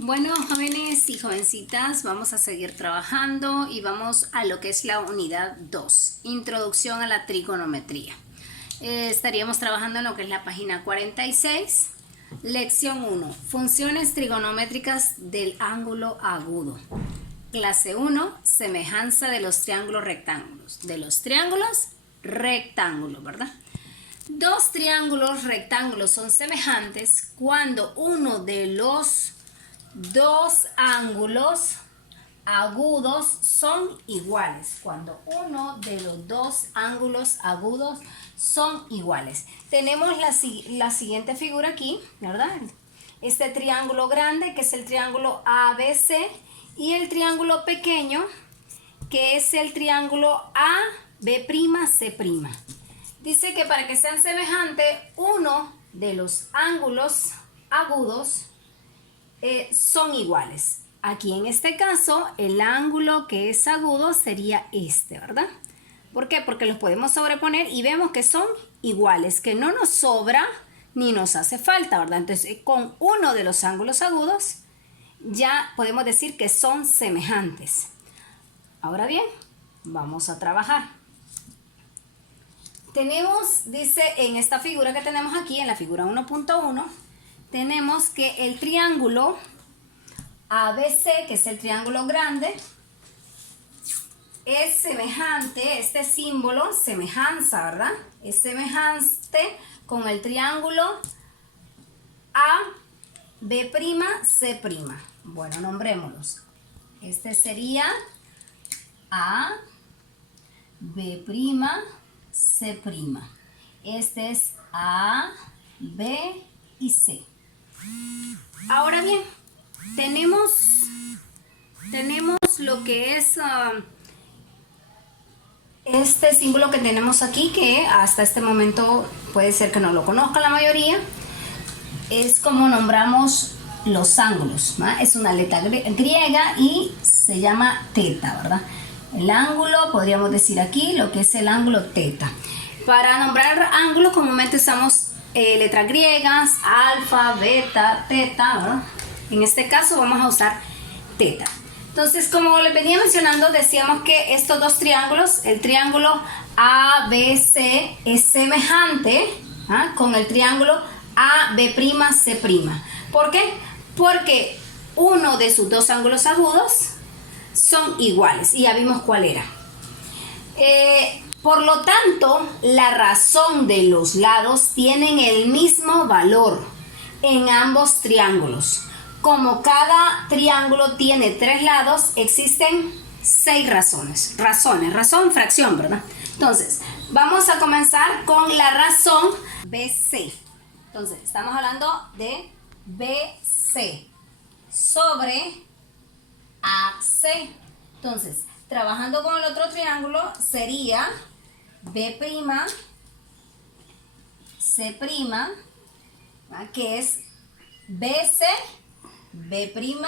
Bueno, jóvenes y jovencitas, vamos a seguir trabajando y vamos a lo que es la unidad 2, Introducción a la trigonometría. Estaríamos trabajando en lo que es la página 46, lección 1, funciones trigonométricas del ángulo agudo. Clase 1, semejanza de los triángulos rectángulos. De los triángulos rectángulos, ¿verdad? Dos triángulos rectángulos son semejantes cuando uno de los dos ángulos agudos son iguales. Cuando uno de los dos ángulos agudos son iguales. Tenemos la siguiente figura aquí, ¿verdad? Este triángulo grande, que es el triángulo ABC, y el triángulo pequeño, que es el triángulo AB'C'. Dice que para que sean semejantes, uno de los ángulos agudos son iguales. Aquí en este caso, el ángulo que es agudo sería este, ¿verdad? ¿Por qué? Porque los podemos sobreponer y vemos que son iguales, que no nos sobra ni nos hace falta, ¿verdad? Entonces, con uno de los ángulos agudos, ya podemos decir que son semejantes. Ahora bien, vamos a trabajar. Tenemos, dice en esta figura que tenemos aquí, en la figura 1.1, tenemos que el triángulo ABC, que es el triángulo grande, es semejante, este símbolo, semejanza, ¿verdad? Es semejante con el triángulo AB'C'. Bueno, nombrémoslos. Este sería AB'C'. Este es A, B y C. Ahora bien, tenemos lo que es este símbolo que tenemos aquí, que hasta este momento puede ser que no lo conozca la mayoría. Es como nombramos los ángulos, ¿verdad? Es una letra griega y se llama teta, ¿verdad? El ángulo, podríamos decir aquí, lo que es el ángulo teta. Para nombrar ángulos comúnmente usamos letras griegas, alfa, beta, teta, ¿verdad? En este caso vamos a usar teta. Entonces, como les venía mencionando, decíamos que estos dos triángulos, el triángulo ABC es semejante con el triángulo AB'C'. ¿Por qué? Porque uno de sus dos ángulos agudos son iguales y ya vimos cuál era. Por lo tanto, la razón de los lados tienen el mismo valor en ambos triángulos. Como cada triángulo tiene 3 lados, existen 6 razones. Razón, fracción, ¿verdad? Entonces, vamos a comenzar con la razón BC. Entonces, estamos hablando de BC sobre AC. Entonces, trabajando con el otro triángulo sería B'C', que es BC, B'C',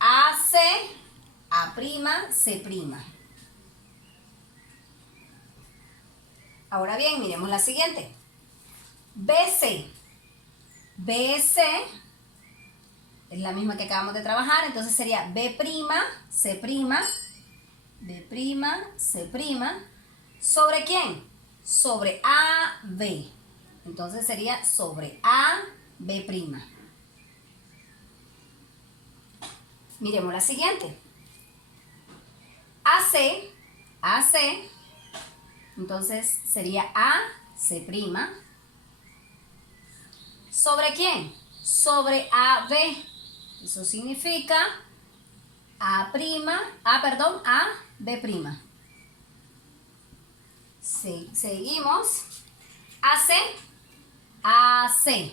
AC, A'C'. Ahora bien, miremos la siguiente. BC es la misma que acabamos de trabajar, entonces sería B'C', ¿sobre quién? Sobre AB. Entonces sería sobre AB'. Miremos la siguiente. AC, entonces sería AC'. ¿Sobre quién? Sobre AB. Eso significa AB'. Seguimos. AC.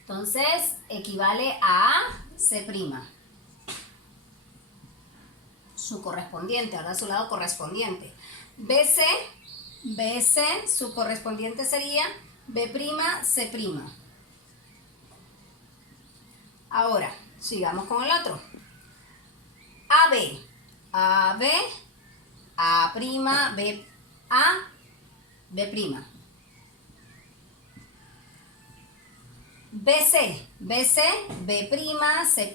Entonces equivale a C'. Su correspondiente, ahora su lado correspondiente. BC, su correspondiente sería B'C'. Ahora, sigamos con el otro. AB, B'. BC, BC, B', C'.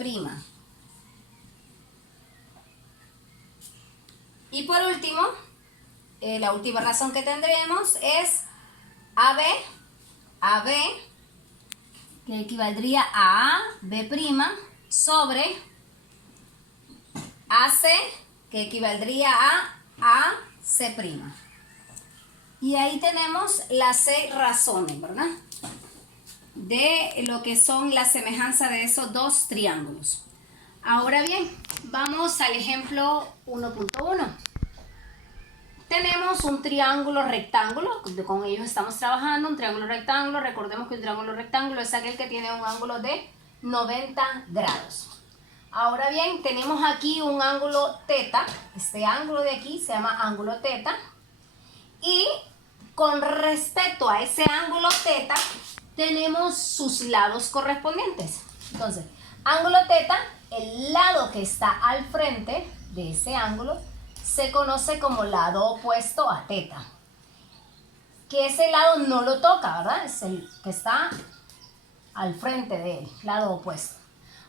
Y por último, la última razón que tendremos es AB, AB, que equivaldría a B' sobre AC, que equivaldría a C'. Y ahí tenemos las 6 razones, ¿verdad? De lo que son la semejanza de esos dos triángulos. Ahora bien, vamos al ejemplo 1.1. Tenemos un triángulo rectángulo, con ellos estamos trabajando, un triángulo rectángulo. Recordemos que un triángulo rectángulo es aquel que tiene un ángulo de 90 grados. Ahora bien, tenemos aquí un ángulo teta. Este ángulo de aquí se llama ángulo teta. Y con respecto a ese ángulo teta, tenemos sus lados correspondientes. Entonces, ángulo teta, el lado que está al frente de ese ángulo, se conoce como lado opuesto a teta. Que ese lado no lo toca, ¿verdad? Es el que está al frente de él, lado opuesto.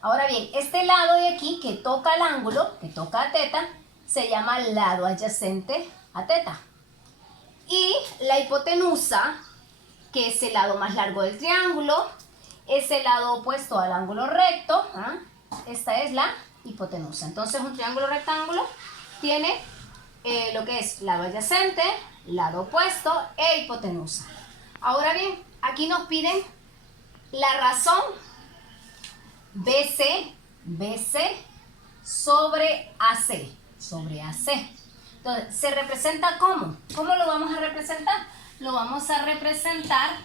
Ahora bien, este lado de aquí que toca el ángulo, que toca a teta, se llama lado adyacente a teta. Y la hipotenusa, que es el lado más largo del triángulo, es el lado opuesto al ángulo recto. Esta es la hipotenusa. Entonces, un triángulo rectángulo tiene lo que es lado adyacente, lado opuesto e hipotenusa. Ahora bien, aquí nos piden la razón BC sobre AC, Entonces, ¿se representa cómo? ¿Cómo lo vamos a representar? Lo vamos a representar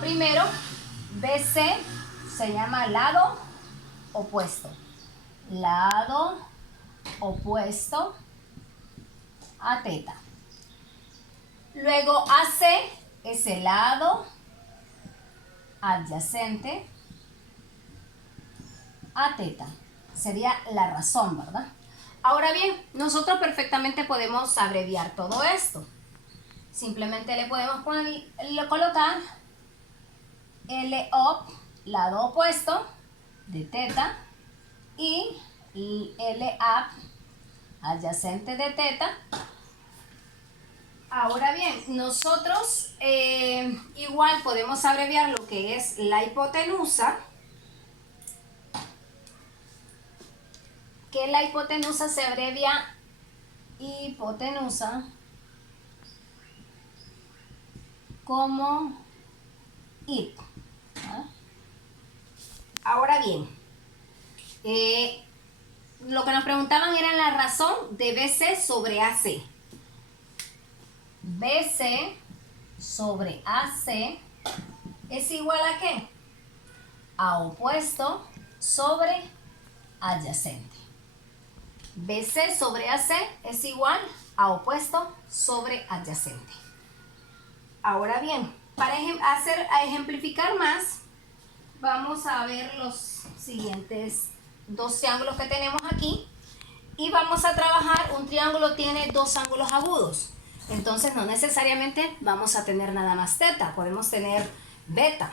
primero, BC se llama lado opuesto a teta. Luego AC es el lado adyacente a teta. Sería la razón, ¿verdad? Ahora bien, nosotros perfectamente podemos abreviar todo esto. Simplemente le podemos colocar LO, lado opuesto de teta, y LA, adyacente de teta. Ahora bien, nosotros igual podemos abreviar lo que es la hipotenusa, que la hipotenusa se abrevia hipotenusa como IP. Ahora bien, lo que nos preguntaban era la razón de BC sobre AC. BC sobre AC es igual a ¿qué? A opuesto sobre adyacente. BC sobre AC es igual a opuesto sobre adyacente. Ahora bien, para ejemplificar más, vamos a ver los siguientes dos triángulos que tenemos aquí. Y vamos a trabajar, un triángulo tiene dos ángulos agudos. Entonces no necesariamente vamos a tener nada más teta, podemos tener beta.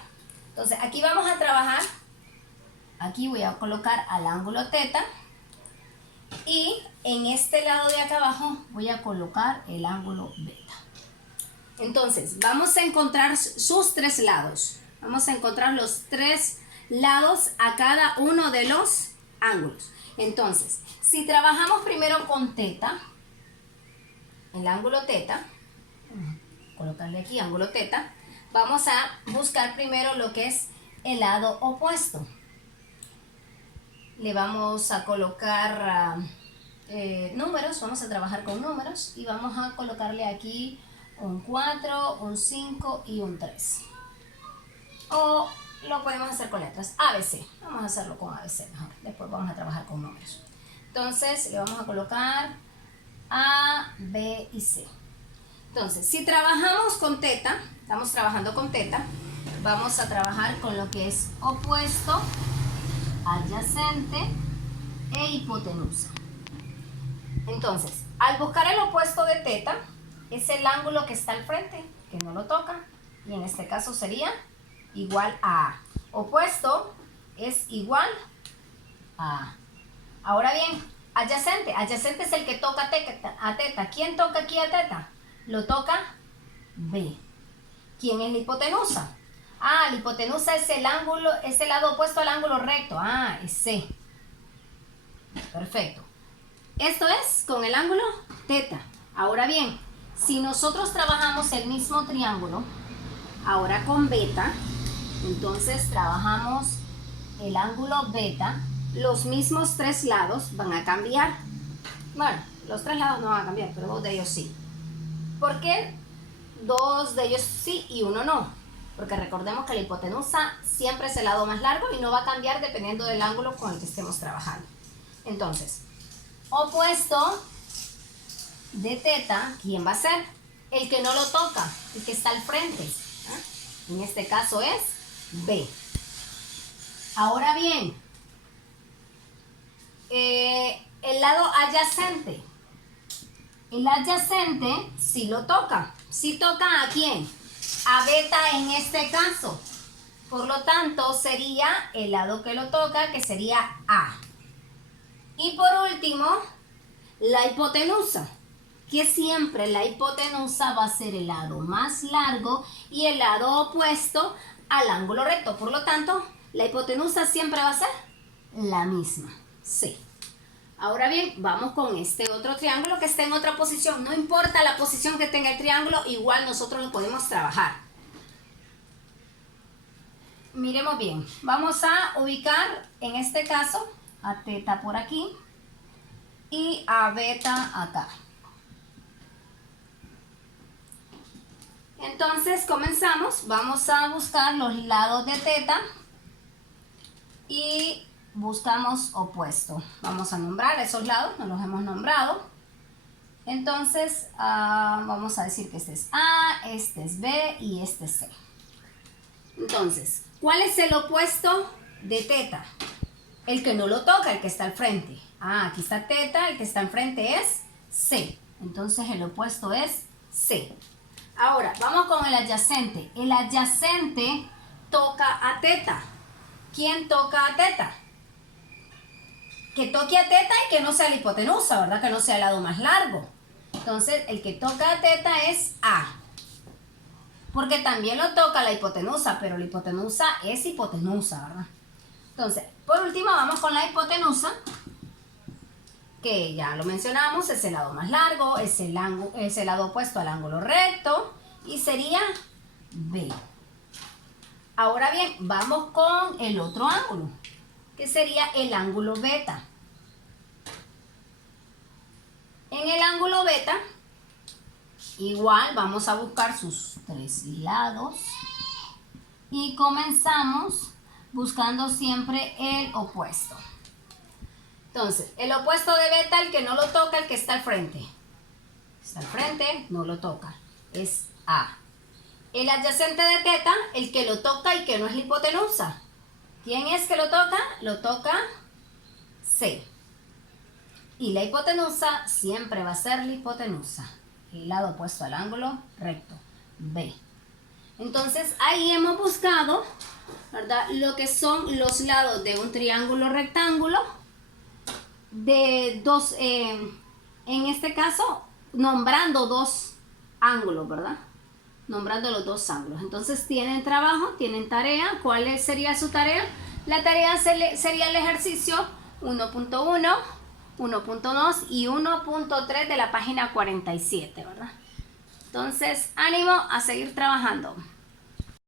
Entonces aquí vamos a trabajar, aquí voy a colocar al ángulo teta. Y en este lado de acá abajo voy a colocar el ángulo beta. Entonces, vamos a encontrar sus tres lados. Vamos a encontrar los tres lados a cada uno de los ángulos. Entonces, si trabajamos primero con teta, el ángulo teta, colocarle aquí ángulo teta, vamos a buscar primero lo que es el lado opuesto. Le vamos a colocar números, vamos a trabajar con números y vamos a colocarle aquí un 4, un 5 y un 3. O lo podemos hacer con letras ABC. Vamos a hacerlo con ABC mejor. Después vamos a trabajar con números. Entonces le vamos a colocar A, B y C. Entonces, si trabajamos con teta, estamos trabajando con teta, vamos a trabajar con lo que es opuesto, adyacente e hipotenusa. Entonces, al buscar el opuesto de teta, es el ángulo que está al frente, que no lo toca, y en este caso sería igual a A. Opuesto es igual a. Ahora bien, adyacente. Adyacente es el que toca a teta. ¿Quién toca aquí a teta? Lo toca B. ¿Quién es la hipotenusa? Ah, la hipotenusa es el ángulo, es el lado opuesto al ángulo recto. Ah, es C. Perfecto. Esto es con el ángulo teta. Ahora bien, si nosotros trabajamos el mismo triángulo, ahora con beta, entonces trabajamos el ángulo beta, los mismos tres lados van a cambiar. Bueno, los tres lados no van a cambiar, pero dos de ellos sí. ¿Por qué dos de ellos sí y uno no? Porque recordemos que la hipotenusa siempre es el lado más largo y no va a cambiar dependiendo del ángulo con el que estemos trabajando. Entonces, opuesto de teta, ¿quién va a ser? El que no lo toca, el que está al frente. En este caso es B. Ahora bien, el lado adyacente. El adyacente sí lo toca. ¿Sí toca a quién? A beta en este caso. Por lo tanto, sería el lado que lo toca, que sería A. Y por último, la hipotenusa. Que siempre la hipotenusa va a ser el lado más largo y el lado opuesto al ángulo recto. Por lo tanto, la hipotenusa siempre va a ser la misma, C. Ahora bien, vamos con este otro triángulo que está en otra posición. No importa la posición que tenga el triángulo, igual nosotros lo podemos trabajar. Miremos bien. Vamos a ubicar, en este caso, a teta por aquí y a beta acá. Entonces comenzamos, vamos a buscar los lados de teta y buscamos opuesto. Vamos a nombrar esos lados, no los hemos nombrado. Entonces vamos a decir que este es A, este es B y este es C. Entonces, ¿cuál es el opuesto de teta? El que no lo toca, el que está al frente. Ah, aquí está teta, el que está enfrente es C. Entonces el opuesto es C. Ahora, vamos con el adyacente. El adyacente toca a teta. ¿Quién toca a teta? Que toque a teta y que no sea la hipotenusa, ¿verdad? Que no sea el lado más largo. Entonces, el que toca a teta es A. Porque también lo toca la hipotenusa, pero la hipotenusa es hipotenusa, ¿verdad? Entonces, por último, vamos con la hipotenusa, que ya lo mencionamos, es el lado más largo, es el lado opuesto al ángulo recto y sería B. Ahora bien, vamos con el otro ángulo, que sería el ángulo beta. En el ángulo beta, igual vamos a buscar sus tres lados y comenzamos buscando siempre el opuesto. Entonces, el opuesto de beta, el que no lo toca, el que está al frente. Está al frente, no lo toca. Es A. El adyacente de teta, el que lo toca y que no es la hipotenusa. ¿Quién es que lo toca? Lo toca C. Y la hipotenusa siempre va a ser la hipotenusa. El lado opuesto al ángulo recto. B. Entonces, ahí hemos buscado, ¿verdad?, lo que son los lados de un triángulo rectángulo de dos, en este caso, nombrando dos ángulos, ¿verdad? Nombrando los dos ángulos. Entonces tienen trabajo, tienen tarea. ¿Cuál sería su tarea? La tarea sería el ejercicio 1.1, 1.2 y 1.3 de la página 47, ¿verdad? Entonces, ánimo a seguir trabajando.